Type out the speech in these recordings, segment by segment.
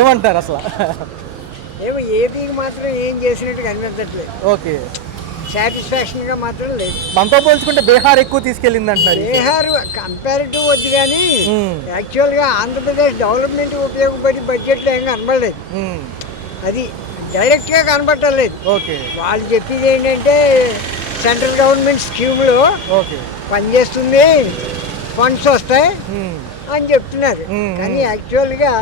ఏమంటారు అసలు? ఏమో ఏపీకి మాత్రం ఏం చేసినట్టు కనిపించట్లేదు. ఓకే. సాటిస్ఫాక్షన్గా మాత్రం లేదు. మనతో పోల్చుకుంటే బీహార్ ఎక్కువ తీసుకెళ్ళింది అంటున్నారు. బీహార్ కంపారిటివ్ వద్దు కానీ ఉమ్, యాక్చువల్గా ఆంధ్రప్రదేశ్ డెవలప్మెంట్ ఉపయోగపడి బడ్జెట్లో ఏం కనబడలేదు. ఉమ్, అది డైరెక్ట్గా కనబడలేదు. ఓకే. వాళ్ళు చెప్పేది ఏంటంటే సెంట్రల్ గవర్నమెంట్ స్కీమ్లో ఓకే. పనిచేస్తుంది, ఫండ్స్ వస్తాయి ఉమ్, అని చెప్తున్నారు. ఉమ్, కానీ యాక్చువల్గా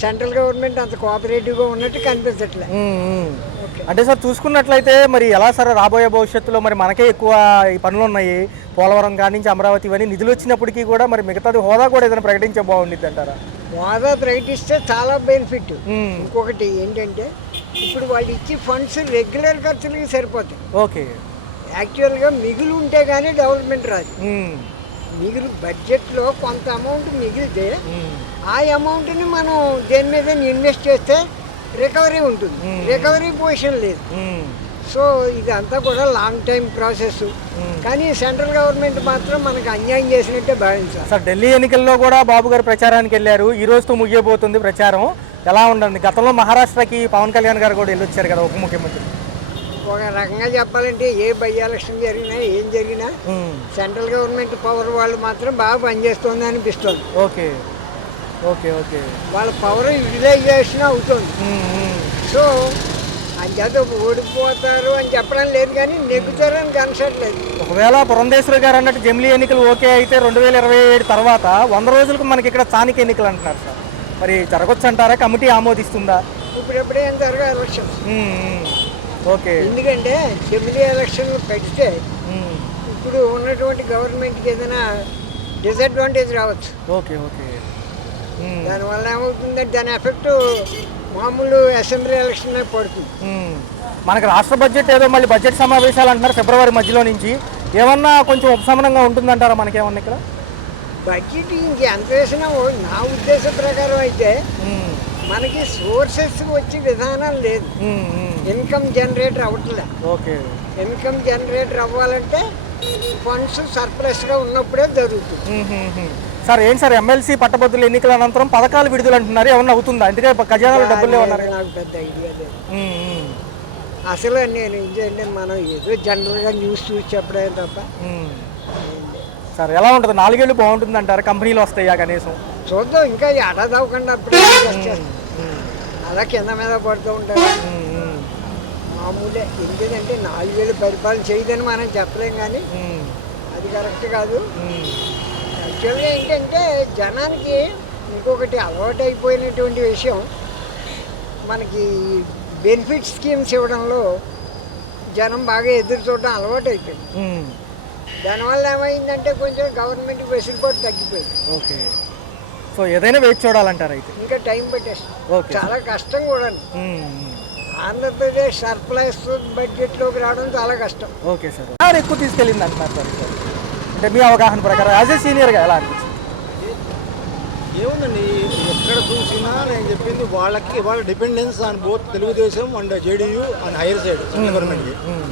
సెంట్రల్ గవర్నమెంట్ అంత కోఆపరేటివ్గా ఉన్నట్టు కనిపించట్లేదు. ఉమ్, ఉమ్. ఓకే. అంటే సార్ చూసుకున్నట్లయితే మరి ఎలా సార్ రాబోయే భవిష్యత్తులో మరి మనకే ఎక్కువ ఈ పనులు ఉన్నాయి, పోలవరం కాడి నుంచి అమరావతి ఇవన్నీ నిధులు వచ్చినప్పటికీ కూడా మరి మిగతాది హోదా కూడా ఏదైనా ప్రకటించే బాగుండిద్ది అంటారా? హోదా ప్రకటిస్తే చాలా బెనిఫిట్. ఉమ్, ఇంకొకటి ఏంటంటే ఇప్పుడు వాళ్ళు ఇచ్చి ఫండ్స్ రెగ్యులర్ ఖర్చులకి సరిపోతాయి. ఓకే. యాక్చువల్గా మిగులు ఉంటే కానీ డెవలప్మెంట్ రాదు. ఉమ్, మిగులు బడ్జెట్లో కొంత అమౌంట్ మిగిలితే ఉమ్, ఆ అమౌంట్ని మనం దేని మీద ఇన్వెస్ట్ చేస్తే రికవరీ ఉంటుంది. రికవరీ పొజిషన్ లేదు. ఉమ్, సో ఇదంతా కూడా లాంగ్ టైం ప్రాసెస్. ఉమ్. కానీ సెంట్రల్ గవర్నమెంట్ మాత్రం మనకు అన్యాయం చేసినట్టే భావించాలి. సార్ ఢిల్లీ ఎన్నికల్లో కూడా బాబు గారు ప్రచారానికి వెళ్ళారు. ఈ రోజుతో ముగియబోతుంది ప్రచారం. ఎలా ఉండండి? గతంలో మహారాష్ట్రకి పవన్ కళ్యాణ్ గారు కూడా వెళ్ళొచ్చారు కదా ఉప ముఖ్యమంత్రి. ఒక రకంగా చెప్పాలంటే ఏ బై ఎలక్షన్ జరిగినా ఏం జరిగినా ఉమ్, సెంట్రల్ గవర్నమెంట్ పవర్ వాళ్ళు మాత్రం బాగా పనిచేస్తుంది అనిపిస్తుంది. ఓకే. ఓకే. ఓకే. వాళ్ళ పవర్ యూటిలైజేషన్ అవుతుంది. ఉమ్, ఉమ్. సో అంచేత ఓడిపోతారు అని చెప్పడం లేదు, కానీ నెగ్గుతారు అని కనసట్లేదు. ఒకవేళ పురంధేశ్వరి గారు అన్నట్టు జమిలీ ఎన్నికలు ఓకే అయితే 2027 తర్వాత 100 రోజులకు మనకి ఇక్కడ స్థానిక ఎన్నికలు అంటున్నారు సార్. మరి జరగొచ్చు అంటారా? కమిటీ ఆమోదిస్తుందా? ఇప్పుడెప్పుడే ఎంత జరగా ఎలక్షన్స్. ఉమ్, ఉమ్. ఓకే. ఎందుకంటే అసెంబ్లీ ఎలక్షన్లు పెడితే ఉమ్, ఇప్పుడు ఉన్నటువంటి గవర్నమెంట్కి ఏదైనా డిసడ్వాంటేజ్ రావచ్చు. ఓకే. ఓకే. ఉమ్, దానివల్ల ఏమవుతుందంటే దాని ఎఫెక్ట్ మామూలు అసెంబ్లీ ఎలక్షన్ మీద పడుతుంది. ఉమ్. మనకి రాష్ట్ర బడ్జెట్ ఏదో మళ్ళీ బడ్జెట్ సమావేశాలు అంటున్నారు ఫిబ్రవరి మధ్యలో నుంచి. ఏమన్నా కొంచెం ఉపశమనంగా ఉంటుందంటారా మనకేమన్నా ఇక్కడ? బడ్జెట్ ఇంకెంత వేసినా నా ఉద్దేశ ప్రకారం అయితే ఉమ్, మనకి సోర్సెస్ వచ్చే విధానం లేదు. ఉమ్, ఉమ్. ఇన్కమ్ జనరేటర్ అవ్వట్లే. ఓకే. ఇన్కమ్ జనరేటర్ అవ్వాలంటే ఫండ్స్ సర్ప్లస్గా ఉన్నప్పుడే జరుగుతుంది. ఉమ్, ఉమ్, ఉమ్. సార్ ఏంటి సార్ ఎమ్మెల్సీ పట్టభద్రుల ఎన్నికల అనంతరం పథకాలు విడుదల అంటున్నారు, ఏమన్నా అవుతుందా? అందుకే ఖజానాలో డబ్బులు ఏమన్నారు? నాకు పెద్ద ఐడియా లేదు ఉమ్, ఉమ్, అసలు. నేను ఏంటంటే మనం ఏదో జనరల్గా న్యూస్ చూసి చెప్పడమే తప్ప ఉమ్. ఏం లేదు. సార్ ఎలా ఉంటుంది? 4 ఏళ్ళు బాగుంటుంది అంటారు, కంపెనీలు వస్తాయా కనీసం? చూద్దాం, ఇంకా ఏడాది అవ్వకుండా అప్పుడే చేస్తారు. ఉమ్, అలా కింద మీద పడుతూ ఉంటారు. ఉమ్, ఉమ్, మామూలే. ఎందుకంటే 4 ఏళ్ళు పరిపాలన చేయదని మనం చెప్పలేం, కానీ ఉమ్, అది కరెక్ట్ కాదు. ఉమ్. యాక్చువల్గా ఏంటంటే జనానికి ఇంకొకటి అలవాటు అయిపోయినటువంటి విషయం, మనకి బెనిఫిట్ స్కీమ్స్ ఇవ్వడంలో జనం బాగా ఎదురు చూడడం అలవాటు అయిపోయింది. ఉమ్, దానివల్ల ఏమైందంటే కొంచెం గవర్నమెంట్ వెసులుబాటు తగ్గిపోయింది. ఓకే. సో ఏదైనా వేచి చూడాలంటారు అయితే? ఇంకా టైం పెట్టేస్తుంది. ఓకే. చాలా కష్టం కూడా. ఉమ్, ఉమ్. ఆంధ్రప్రదేశ్ సర్ప్లస్ బడ్జెట్లోకి రావడం చాలా కష్టం. Okay sir. సార్ ఎక్కువ తీసుకెళ్ళింది అంటున్నారు సార్ ఇక్కడ. అంటే మీ అవగాహన ప్రకారం యాజ్ ఏ సీనియర్గా ఎలా అనిపించింది? ఏముందండి, ఎక్కడ చూసినా నేను చెప్పింది వాళ్ళకి వాళ్ళ dependence on both Telugu Desam and JDU and higher side central గవర్నమెంట్కి. ఉమ్,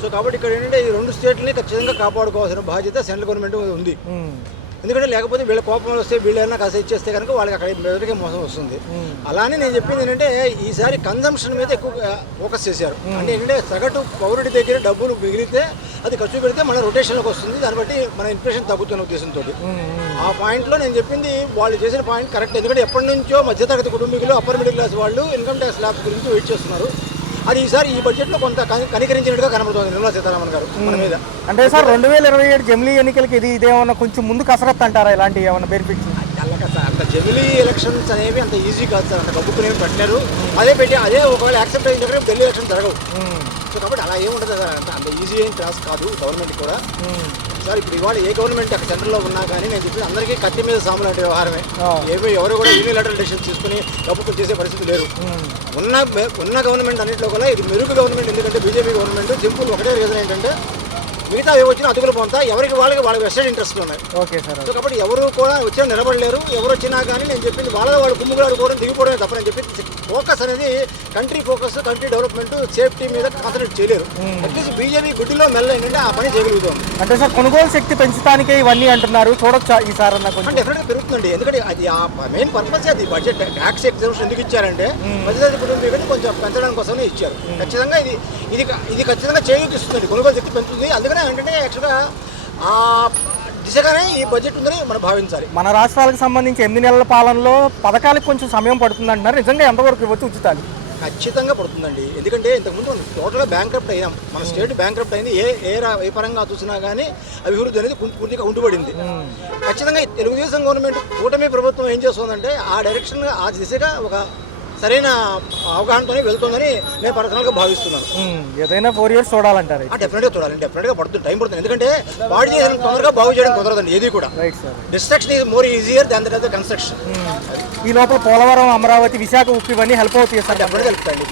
సో కాబట్టి ఇక్కడ ఏంటంటే ఈ 2 స్టేట్లని ఖచ్చితంగా కాపాడుకోవాల్సిన బాధ్యత సెంట్రల్ గవర్నమెంట్ ఉంది. ఉమ్, ఎందుకంటే లేకపోతే వీళ్ళ కోపంలో వస్తే వీళ్ళైనా కాస్త ఇచ్చేస్తే కనుక వాళ్ళకి అక్కడ మెదడుకే మోసం వస్తుంది. అలానే నేను చెప్పింది ఏంటంటే ఈసారి కన్జంప్షన్ మీద ఎక్కువ ఫోకస్ చేశారు. అంటే ఏంటంటే సగటు పౌరుడి దగ్గర డబ్బులు మిగిలితే అది ఖర్చు పెడితే మన రొటేషన్లోకి వస్తుంది, దాన్ని బట్టి మన ఇన్ఫ్లేషన్ తగ్గుతున్న ఉద్దేశంతో. ఆ పాయింట్లో నేను చెప్పింది వాళ్ళు చేసిన పాయింట్ కరెక్ట్. ఎందుకంటే ఎప్పటి నుంచో మధ్యతరగతి కుటుంబీకులు అప్పర్ మిడిల్ క్లాస్ వాళ్ళు ఇన్కమ్ ట్యాక్స్ స్లాబ్స్ గురించి వెయిట్ చేస్తున్నారు. అది ఈసారి ఈ బడ్జెట్లో కొంత కనికరించినట్టుగా కనబడుతుంది నిర్మలా సీతారామన్ గారు మన మీద. అంటే సార్ 2027 జమిలీ ఎన్నికలకి ఇదేమన్నా కొంచెం ముందు కసరత్తు అంటారా? ఇలాంటి ఏమన్నా బెనిఫిట్స్? అంత జమిలీ ఎలక్షన్స్ అనేవి అంత ఈజీ కాదు సార్, అంత గబ్బుకునేవి పెట్టలేరు. అదే ఒకవేళ యాక్సెప్ట్ అయిన దగ్గర ఢిల్లీ ఎలక్షన్ జరగవు. సో కాబట్టి అలా ఏముండదు సార్, అంత ఈజీ అయిన టాస్క్ కాదు గవర్నమెంట్ కూడా. సార్ ఇప్పుడు ఇవాళ ఏ గవర్నమెంట్ అక్కడ సెంటర్లో ఉన్నా కానీ నేను చెప్పి అందరికీ కత్తి మీద సాములు అంటే వ్యవహారమే. ఎవరు కూడా యూనిలాటరల్ డెసిషన్స్ తీసుకుని డబ్బులు చేసే పరిస్థితి లేరు. ఉన్న గవర్నమెంట్ అన్నింటిలో కూడా ఇది మెరుగు గవర్నమెంట్. ఎందుకంటే బీజేపీ గవర్నమెంట్ సింపుల్ ఒకటే రీజన్ ఏంటంటే మిగతా ఏ వచ్చినా అతుకులు పోతా ఎవరికి వాళ్ళకి వెస్టెడ్ ఇంట్రెస్ట్ ఉన్నాయి. Okay sir. సో కాబట్టి ఎవరు కూడా వచ్చినా నిలబడలేరు. ఎవరు వచ్చినా కానీ నేను చెప్పింది వాళ్ళ కుమ్ముగారు కూడా దిగిపోవడమే తప్ప నేను చెప్పి ఫోకస్ అనేది country focus, country development, safety మీద కాన్సన్ట్రేట్ చేయలేరు. అట్లీస్ట్ బీజేపీ గుడ్డిలో మెల్ల ఏంటంటే ఆ పని చేయగలుగుతుంది. అంటే సార్ కొనుగోలు శక్తి పెంచడానికే ఇవన్నీ అంటున్నారు, చూడొచ్చా ఈసారి అన్న కొంచెం? డెఫినెట్గా పెరుగుతుందండి. ఎందుకంటే అది ఆ మెయిన్ పర్పస్ అది. బడ్జెట్ ట్యాక్స్ ఎగ్జామ్షన్ ఎందుకు ఇచ్చారంటే మధ్యతరగతి కుటుంబీకుని కొంచెం పెంచడానికి కోసమే ఇచ్చారు. ఖచ్చితంగా ఇది ఖచ్చితంగా చేయూతిస్తుంది, కొనుగోలు శక్తి పెంచుతుంది. అందుకనే ఏంటంటే యాక్చువల్గా ఆ దిశగానే ఈ బడ్జెట్ ఉందని మనం భావించాలి. మన రాష్ట్రాలకు సంబంధించి 8 నెలల పాలనలో పథకాలకు కొంచెం సమయం పడుతుంది అంటున్నారు, నిజంగా ఎంతవరకు ఇవ్వచ్చు ఉచితాలు? ఖచ్చితంగా పడుతుందండి. ఎందుకంటే ఇంతకుముందు టోటల్గా బ్యాంక్రప్ట్ అయ్యాం, మన స్టేట్ బ్యాంక్రప్ట్ అయింది. ఏ పరంగా చూసినా కానీ అభివృద్ధి అనేది పూర్తిగా ఉండిపడింది. ఖచ్చితంగా తెలుగుదేశం గవర్నమెంట్ కూటమి ప్రభుత్వం ఏం చేస్తుందంటే ఆ డైరెక్షన్గా, ఆ దిశగా ఒక సరైన అవగాహనతోనే వెళ్తుందని నేను పర్సనల్గా భావిస్తున్నాను. ఏదైనా 4 years చూడాలంటారు? డెఫినెట్గా చూడాలి, డెఫినెట్గా పడుతుంది, టైం పడుతుంది. ఎందుకంటే బాడీ చేసిన తొందరగా బాగు చేయడం కుదరదండి ఏది కూడా. Destruction is more easier than that of the construction. ఈ లోపల పోలవరం, అమరావతి, విశాఖ ఉక్కు ఇవన్నీ హెల్ప్ అవుతాయి సార్? డెఫినెట్గా వెళ్తాయండి.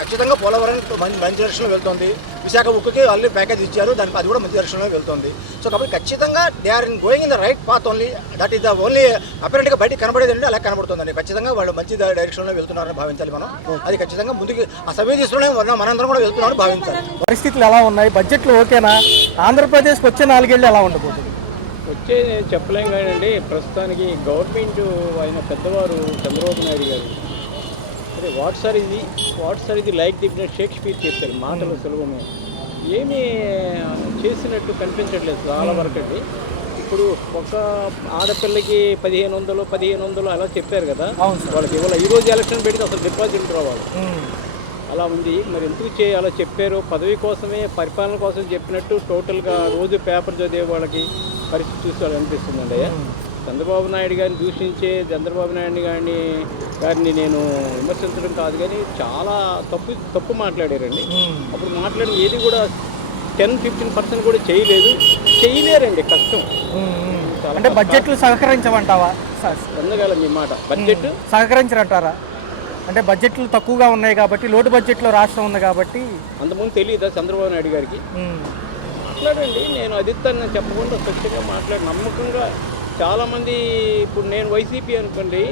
ఖచ్చితంగా పోలవరం మంచి డైరెక్షన్లో వెళ్తుంది. విశాఖ ఉక్కుకి ఆల్రెడీ ప్యాకేజ్ ఇచ్చారు, దానికి అది కూడా మంచి డైరెక్షన్లో వెళ్తుంది. సో కాబట్టి ఖచ్చితంగా they are going in the right path only. That is the only అపరెంట్గా బయటికి కనబడేది అంటే అలా కనబడుతుందండి. ఖచ్చితంగా వాళ్ళు మంచి డైరెక్షన్లో వెళ్తున్నారని భావించాలి మనం. అది ఖచ్చితంగా ముందుకు ఆ సభ్య తీసుకునే మనందరం కూడా వెళ్తున్నామని భావించాలి. పరిస్థితులు ఎలా ఉన్నాయి? బడ్జెట్లు ఓకేనా? ఆంధ్రప్రదేశ్కి వచ్చే 4 ఏళ్ళు ఎలా ఉండబోతుంది? వచ్చే చెప్పలేం కానండి. ప్రస్తుతానికి గవర్నమెంట్ ఆయన పెద్దవారు చంద్రబాబు నాయుడు గారు అదే వాట్సార్ ఇది లైక్ దిగిన షేక్స్పియర్ చెప్పారు, మాటలు సులభమే. ఏమీ చేసినట్టు కనిపించట్లేదు చాలా వరకు అండి. ఇప్పుడు ఒక ఆడపిల్లకి 1500 అలా చెప్పారు కదా, వాళ్ళకి ఇవాళ ఈరోజు ఎలక్షన్ పెడితే అసలు డిపాజిట్ రావాలి, అలా ఉంది. మరి ఎందుకు అలా చెప్పారు? పదవి కోసమే, పరిపాలన కోసం చెప్పినట్టు టోటల్గా రోజు పేపర్ చదివే వాళ్ళకి పరిస్థితి చూసి వాళ్ళు అనిపిస్తుందండి. అయ్యా చంద్రబాబు నాయుడు గారిని దూషించే చంద్రబాబు నాయుడు గారిని నేను విమర్శించడం కాదు, కానీ చాలా తప్పు మాట్లాడారండి. అప్పుడు మాట్లాడిన ఏది కూడా 10-15% కూడా చేయలేరండి, కష్టం. అంటే బడ్జెట్లు సహకరించమంటావా? పొందగల మీ మాట బడ్జెట్ సహకరించరంటారా? అంటే బడ్జెట్లు తక్కువగా ఉన్నాయి కాబట్టి, లోటు బడ్జెట్లో రాష్ట్రం ఉంది కాబట్టి. అంతకుముందు తెలియదా చంద్రబాబు నాయుడు గారికి? మాట్లాడండి, నేను అదిస్తాను చెప్పకుండా స్వచ్ఛంగా మాట్లాడి నమ్మకంగా. చాలామంది ఇప్పుడు నేను వైసీపీ అనుకోండి,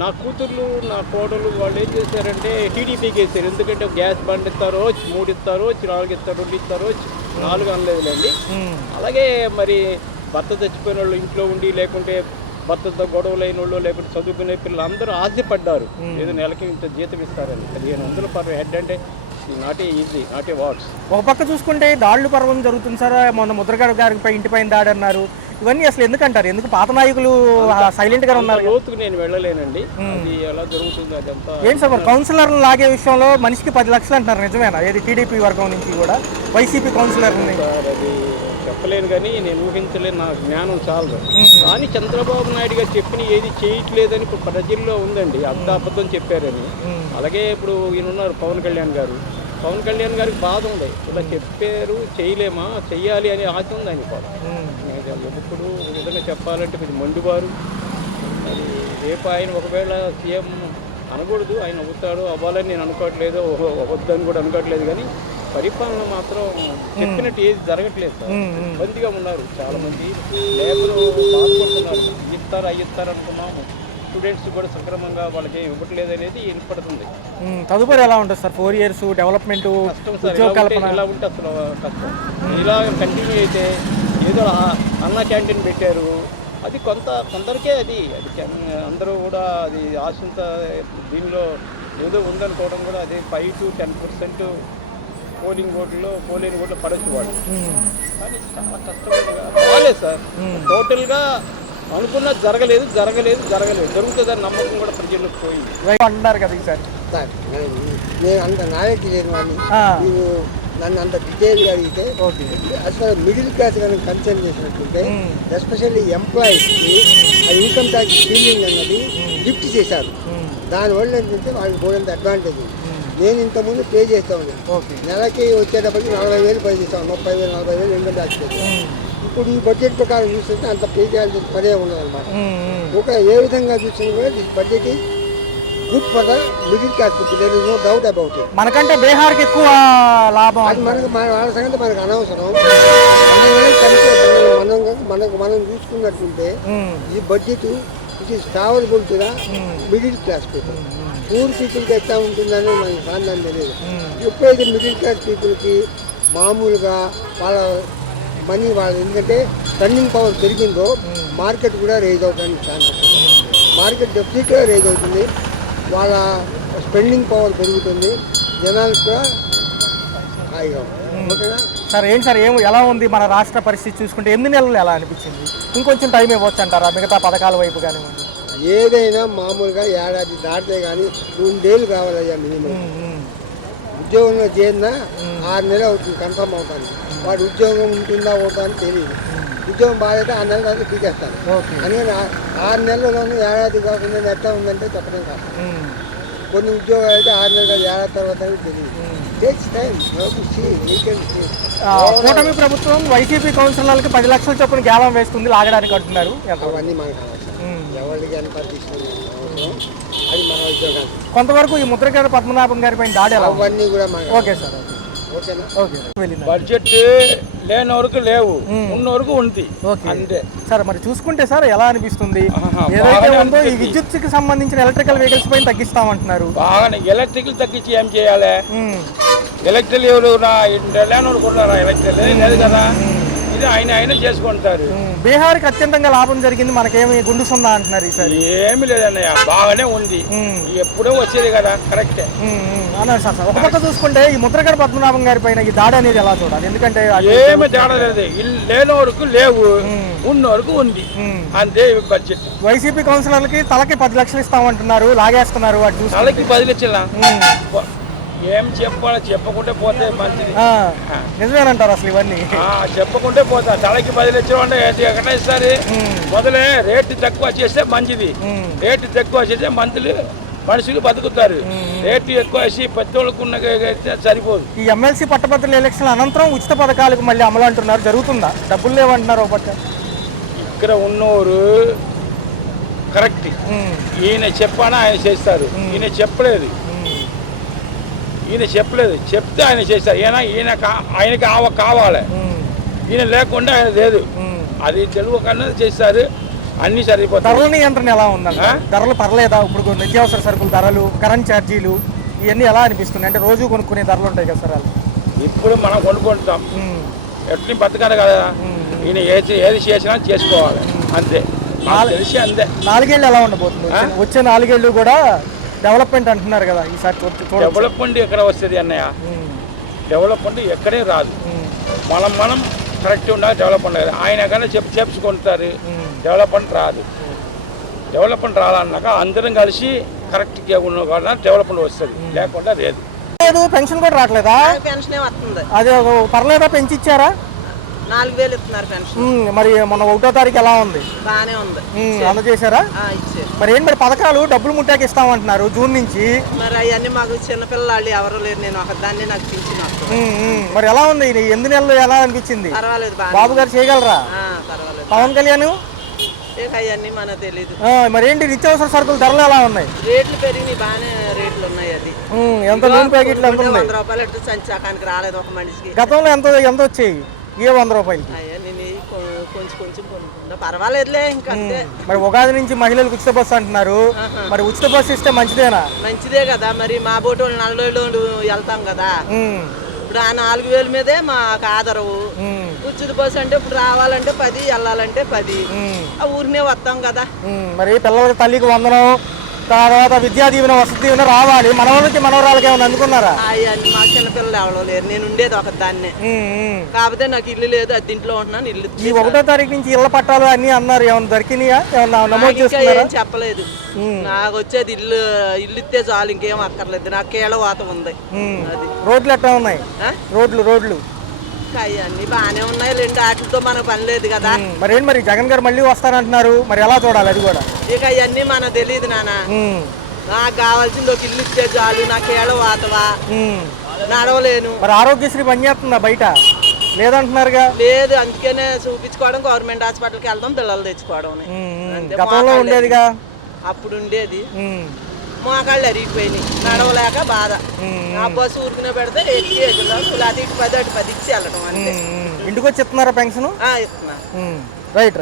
నా కూతుర్లు నా కోడలు వాళ్ళు ఏం చేశారంటే టీడీపీకి వేసారు. ఎందుకంటే గ్యాస్ బండ్ ఇస్తారో 3 ఇస్తారో 4 ఇస్తారో 2 ఇస్తారో 4 అనలేదులేండి. అలాగే మరి భర్త చచ్చిపోయిన వాళ్ళు ఇంట్లో ఉండి, లేకుంటే భర్తతో గొడవలైన వాళ్ళు, లేకుంటే చదువుకునే పిల్లలు అందరూ ఆశపడ్డారు ఏదో నెలకి ఇంత జీతం ఇస్తారని. 1500 పర్ హెడ్ అంటే not easy, not a what's. ఒక పక్క చూసుకుంటే దాడులు పర్వం జరుగుతుంది సార్. మొన్న ముద్రగడ గారిపై ఇంటిపైన దాడి అన్నారు. ఇవన్నీ అసలు ఎందుకంటారు? ఎందుకు పాత నాయకులు సైలెంట్ గా ఉన్నారు? లోతుకు నేను వెళ్ళలేనండి, అది ఎలా జరుగుతుంది అదంతా. ఏంటి సార్ కౌన్సిలర్లు లాగే విషయంలో మనిషికి 10 లక్షలు అంటున్నారు, నిజమేనా? ఏది టీడీపీ వర్గం నుంచి కూడా వైసీపీ కౌన్సిలర్ సార్ అది చెప్పలేను, కానీ నేను ఊహించలేను, నా జ్ఞానం చాలదు. కానీ చంద్రబాబు నాయుడు గారు చెప్పిన ఏది చేయట్లేదని ఇప్పుడు ప్రజల్లో ఉందండి, అంత అబద్ధం చెప్పారని. అలాగే ఇప్పుడు ఈయన ఉన్నారు పవన్ కళ్యాణ్ గారికి బాధ ఉంది, ఇలా చెప్పారు చేయలేమా, చెయ్యాలి అనే ఆశ ఉంది ఆయన కూడా. ఇప్పుడు విధంగా చెప్పాలంటే ఇది మండుబారు. అది రేపు ఆయన ఒకవేళ సీఎం అనకూడదు, ఆయన అవుతాడు అవ్వాలని నేను అనుకోవట్లేదు, వద్దని కూడా అనుకోవట్లేదు, కానీ పరిపాలన మాత్రం చెప్పినట్టు ఏది జరగట్లేదు సార్. ఇబ్బందిగా ఉన్నారు చాలామంది, లేబరు బాధపడుతున్నారు. ఇస్తారు అనుకున్నాము, స్టూడెంట్స్ కూడా సక్రమంగా వాళ్ళకి ఇవ్వట్లేదు అనేది వినపడుతుంది. తదుపరి ఎలా ఉంటుంది సార్? 4 years డెవలప్మెంట్ కష్టం సార్. ఇలా ఉంటే అసలు కష్టం. ఇలా కంటిన్యూ అయితే ఏదో అన్న క్యాంటీన్ పెట్టారు, అది కొందరికే అది అందరూ కూడా అది ఆశంత దీనిలో ఏదో ఉందనుకోవడం కూడా అది 5 to 10% పోలింగ్ ఓట్లు పడచ్చు వాళ్ళు. కానీ చాలా కష్టంగా బాగాలేదు సార్. టోటల్గా అనుకున్నది జరగలేదు, జరుగుతుందని నమ్మకం కూడా ప్రజలకు పోయింది అంటున్నారు కదా ఈసారి. నేను అంత నాలెడ్జ్ లేదు కానీ ನೀವು నన్ను అంత డీటెయిల్గా అడిగితే అసలు మిడిల్ క్లాస్ కానీ కన్సర్న్ చేసినట్టుంటే ఎస్పెషల్లీ ఎంప్లాయీస్కి అది ఇన్కమ్ ట్యాక్స్ బిల్లింగ్ అన్నది లిఫ్ట్ చేశారు. దానివల్ల ఏంటంటే వాళ్ళకి పోయేంత అడ్వాంటేజ్. నేను ఇంతకుముందు పే చేస్తా ఉన్నాను, నెలకి వచ్చేటప్పటికి 40,000 పే చేస్తాను, 30,000 40,000 ఇన్కమ్ ట్యాక్స్ చేస్తాను. ఇప్పుడు ఈ బడ్జెట్ ప్రకారం చూస్తుంటే అంత పే చేయాల్సిన పనే ఉన్నదన్నమాట. ఒక ఏ విధంగా చూసినా కూడా ఈ budget good for the middle class people, there is no doubt about it. మనకంటే బీహార్కి ఎక్కువ లాభం, అది వాళ్ళ సంగతి మనకు అనవసరం. మనం చూసుకున్నట్టుంటే ఈ budget it is favourable to the middle class people. Poor పీపుల్కి ఎట్లా ఉంటుందని మనకు సాధారణ తెలియదు. ఎప్పుడైతే మిడిల్ క్లాస్ పీపుల్కి మామూలుగా వాళ్ళ మనీ వాళ్ళ ఎందుకంటే స్పెండింగ్ పవర్ పెరిగిందో మార్కెట్ కూడా రేజ్ అవుతానికి ఛాన్స్ ఉంటుంది. మార్కెట్ డెఫినెట్ గా రేజ్ అవుతుంది. వాళ్ళ స్పెండింగ్ పవర్ పెరుగుతుంది. జనాలకు కూడా హాయిగా ఓకేనా సార్. ఏంటి సార్ ఎలా ఉంది మన రాష్ట్ర పరిస్థితి చూసుకుంటే 8 నెలలు ఎలా అనిపించింది? ఇంకొంచెం టైం ఇవ్వచ్చు అంటారా మిగతా పథకాల వైపు కానివ్వండి? ఏదైనా మామూలుగా ఏడాది దాటితే కానీ 2 ఏళ్ళు కావాలయ్యా మినిమం. ఉద్యోగంలో చేరినా 6 నెలలు అవుతుంది కన్ఫర్మ్ అవుతాను. వాడు ఉద్యోగం ఉంటుందా అవుతా అని తెలియదు. ఉద్యోగం బాగాయితే 6 నెలల తర్వాత పీకేస్తాను. అందుకని 6 నెలల్లోనూ ఏడాది కాకుండా ఎట్లా ఉందంటే చెప్పడం కాదు. కొన్ని ఉద్యోగాలు అయితే 6 నెలలు ఏడాది తర్వాత తెలియదు. Takes time. కూటమి ప్రభుత్వం వైసీపీ కౌన్సిలర్లకు 10 లక్షల చొప్పున గేలం వేస్తుంది లాగడానికి అంటున్నారు. అవన్నీ మనకు అవసరం. ఎవరికి ఎంత తీసుకుని అది మన ఉద్యోగాలు. కొంతవరకు ఈ ముద్రగడ పద్మనాభం గారి పైన దాడి అవన్నీ కూడా మన ఓకే సార్. బడ్జెట్ లేని వరకు లేవు, ఉన్న వరకు ఉంది అంతే సార్. మరి చూసుకుంటే సార్ ఎలా అనిపిస్తుంది? ఏదైతే ఉందో ఈ విద్యుత్కి సంబంధించిన ఎలక్ట్రికల్ వెహికల్స్ పైన తగ్గిస్తామంటున్నారు. బాగానే ఎలక్ట్రికల్ తగ్గించి ఏం చేయాలి? ఎలక్ట్రికల్ ఎవరు లేనోడు కొన్నారా? ఎలక్ట్రికల్ లేదు కదా, ఇది ఆయన చేసుకుంటారు. బీహార్కి అత్యంతంగా లాభం జరిగింది, మనకేమి గుండు సున్నా అంటున్నారు ఈసారి. ఏమి లేదన్నయ్య, బాగానే ఉంది. ఎప్పుడో వచ్చేది కదా, కరెక్టే అన్నారు సార్. ఒక పక్క చూసుకుంటే ఈ ముద్రగడ పద్మనాభం గారి పైన ఈ దాడి అనేది ఎలా చూడాలి? ఎందుకంటే ఏమి తేడా లేదు, లేని వరకు లేవు, ఉన్న వరకు ఉంది అంతే. బడ్జెట్ వైసీపీ కౌన్సిలర్లకి తలకి 10 లక్షలు ఇస్తామంటున్నారు, లాగేస్తున్నారు. వాటి తలకి 10 లక్షలా? ఏం చెప్పాలో చెప్పకుంటే పోతే మంచిది. నిజమేనంటారు అసలు ఇవన్నీ? చెప్పకుంటే పోతా. తలకి 10 లక్షలు అంటే ఎక్కడ ఇస్తారు? మొదలే రేటు తక్కువ చేస్తే మంచిది. రేటు తక్కువ చేస్తే మనుషులు బతుకుతారు. రేటు ఎక్కువ వేసి పెద్దోళ్ళకు సరిపోదు. ఈ ఎమ్మెల్సీ పట్టభద్రుల ఎలక్షన్ అనంతరం ఉచిత పథకాలకు మళ్ళీ అమలు అంటున్నారు, జరుగుతుందా? డబ్బులు లేవంటున్నారు. ఒక పక్క ఇక్కడ ఉన్నోరు కరెక్ట్, ఈయన చెప్పానా ఆయన చేస్తారు. ఈయన చెప్పలేదు, చెప్తే ఆయన చేస్తారు. ఆయనకి కావాలి, ఈయన లేకుండా ఆయన లేదు. అది తెలుగు కన్నా చేస్తారు, అన్ని సరిపోతాయి. ధరల నియంత్రణ ఎలా ఉందండి? ధరలు పర్లేదా? ఇప్పుడు నిత్యావసర సరుకుల ధరలు, కరెంట్ ఛార్జీలు ఇవన్నీ ఎలా అనిపిస్తున్నాయి? అంటే రోజు కొనుక్కునే ధరలు ఉంటాయి కదా సార్. ఇప్పుడు మనం కొనుక్కుంటాం, ఎట్లా బతకాలి కదా. ఈయన ఏది చేసినా చేసుకోవాలి అంతే, తెలిసి అంతే. 4 ఏళ్ళు ఎలా ఉండబోతుంది? వచ్చే 4 ఏళ్ళు కూడా డెవలప్మెంట్ అంటున్నారు కదా ఈసారి. డెవలప్మెంట్ ఎక్కడ వస్తుంది అన్నయ్య? డెవలప్మెంట్ ఎక్కడే రాదు. మనం కరెక్ట్ ఉండాలి, డెవలప్మెంట్ కాదు. ఆయన కన్నా చెప్పుకుంటారు, డెవలప్మెంట్ రాదు. డెవలప్మెంట్ రాదన్నాక అందరం కలిసి కరెక్ట్గా ఉన్న డెవలప్మెంట్ వస్తుంది, లేకుండా లేదు. పెన్షన్ కూడా రావట్లేదా? పెన్షన్ వస్తుంది. అదే పర్లేదా? పెంచి ఇచ్చారా? 4000 ఇస్తున్నారు పెన్షన్. మరి మొన్న 1వ తారీఖు ఎలా ఉంది? బాగానే ఉంది. అందజేశారా? ఇచ్చారు. మరి ఏంటి మరి పథకాలు డబ్బులు ముట్టాకి ఇస్తామంటున్నారు జూన్ నుంచి. మరి అవన్నీ మాకు చిన్నపిల్లలు ఎవరు లేరు, నేను ఒకదాన్ని నాకు పింఛన్ వస్తుంది. మరి ఎలా ఉంది 8 నెలలు ఎలా అనిపించింది? పర్వాలేదు, బాబు గారు చేయగలరా? పర్వాలేదు. పవన్ కళ్యాణ్ అవన్నీ మనకు తెలీదు. మరి ఏంటి నిత్యావసర సరుకుల ధరలు ఎలా ఉన్నాయి? రేట్లు పెరిగినాయి, బాగానే రేట్లు ఉన్నాయి. అది ఎంత నూనె ప్యాకెట్లు ఎంత ఉన్నాయి? 100 రూపాయలు ఎట్టు సంచాకానికి రాలేదు ఒక మనిషికి. గతంలో ఎంత వచ్చాయి? 100 రూపాయలు. కొంచెం పర్వాలేదులే ఇంకా. మరి ఉగాది నుంచి మహిళలకు ఉచిత బస్సు అంటున్నారు, మరి ఉచిత బస్సు ఇస్తే మంచిదేనా? మంచిదే కదా, మరి మా బోటి వాళ్ళు 40 ఏళ్ళు వెళ్తాం కదా. ఇప్పుడు ఆ 4000 మీదే మాకు ఆదరవు. ఉచిత బస్సు అంటే ఇప్పుడు రావాలంటే 10, వెళ్ళాలంటే 10. ఆ ఊరినే వస్తాం కదా. మరి పిల్లలకి తల్లికి వందనం, తర్వాత విద్యా దీవెన, వసతి దీవెన రావాలి. మనవాళ్ళకి మనవరాలకి ఏమైనా అందుకున్నారా? అవన్నీ మా చిన్నపిల్లలు ఎవరో లేరు, నేను ఉండేది ఒక దాన్నే. కాకపోతే నాకు ఇల్లు లేదు, అది ఇంట్లో ఉంటున్నాను. ఇల్లు ఈ 1వ తారీఖు నుంచి ఇళ్ల పట్టాలు అన్ని అన్నారు, ఏమైనా దొరికినాయా? ఏమన్నా నమోదు చేస్తున్నారా? ఏం చెప్పలేదు. నాకు వచ్చేది ఇల్లు ఇస్తే చాలు, ఇంకేం అక్కర్లేదు. నాకు కీళ్ళ వాత ఉంది. అది రోడ్లు ఎట్లా ఉన్నాయి? రోడ్లు అన్ని బాగానే ఉన్నాయి, 2 ఆటలతో మనకు పని లేదు కదా. మరి జగన్ గారు మళ్ళీ వస్తారంటున్నారు, మరి ఎలా చూడాలి అది కూడా? ఇక అవన్నీ మనకు తెలియదు నాన్న. నాకు కావాల్సింది ఒక ఇల్లు ఇస్తే చాలు, నాకు ఏళ్ళ వాతవా, నడవలేను. మరి ఆరోగ్యశ్రీ పనిచేస్తుందా బయట? లేదంటున్నారుగా. లేదు, అందుకనే చూపించుకోవడం, గవర్నమెంట్ హాస్పిటల్కి వెళ్దాం, పిల్లలు తెచ్చుకోవడం. గతంలో ఉండేదిగా, అప్పుడు ఉండేది. మోకాళ్ళు అరిగిపోయినాయి, నడవలేక బాధ. ఆ బస్సు ఊరికినే పెడితే ఎక్కి లేకపోతే 10 ఇచ్చి వెళ్ళడం అంతే. ఇంటికి వచ్చి ఇస్తున్నారా పెన్షన్? ఇస్తున్నా. రైట్.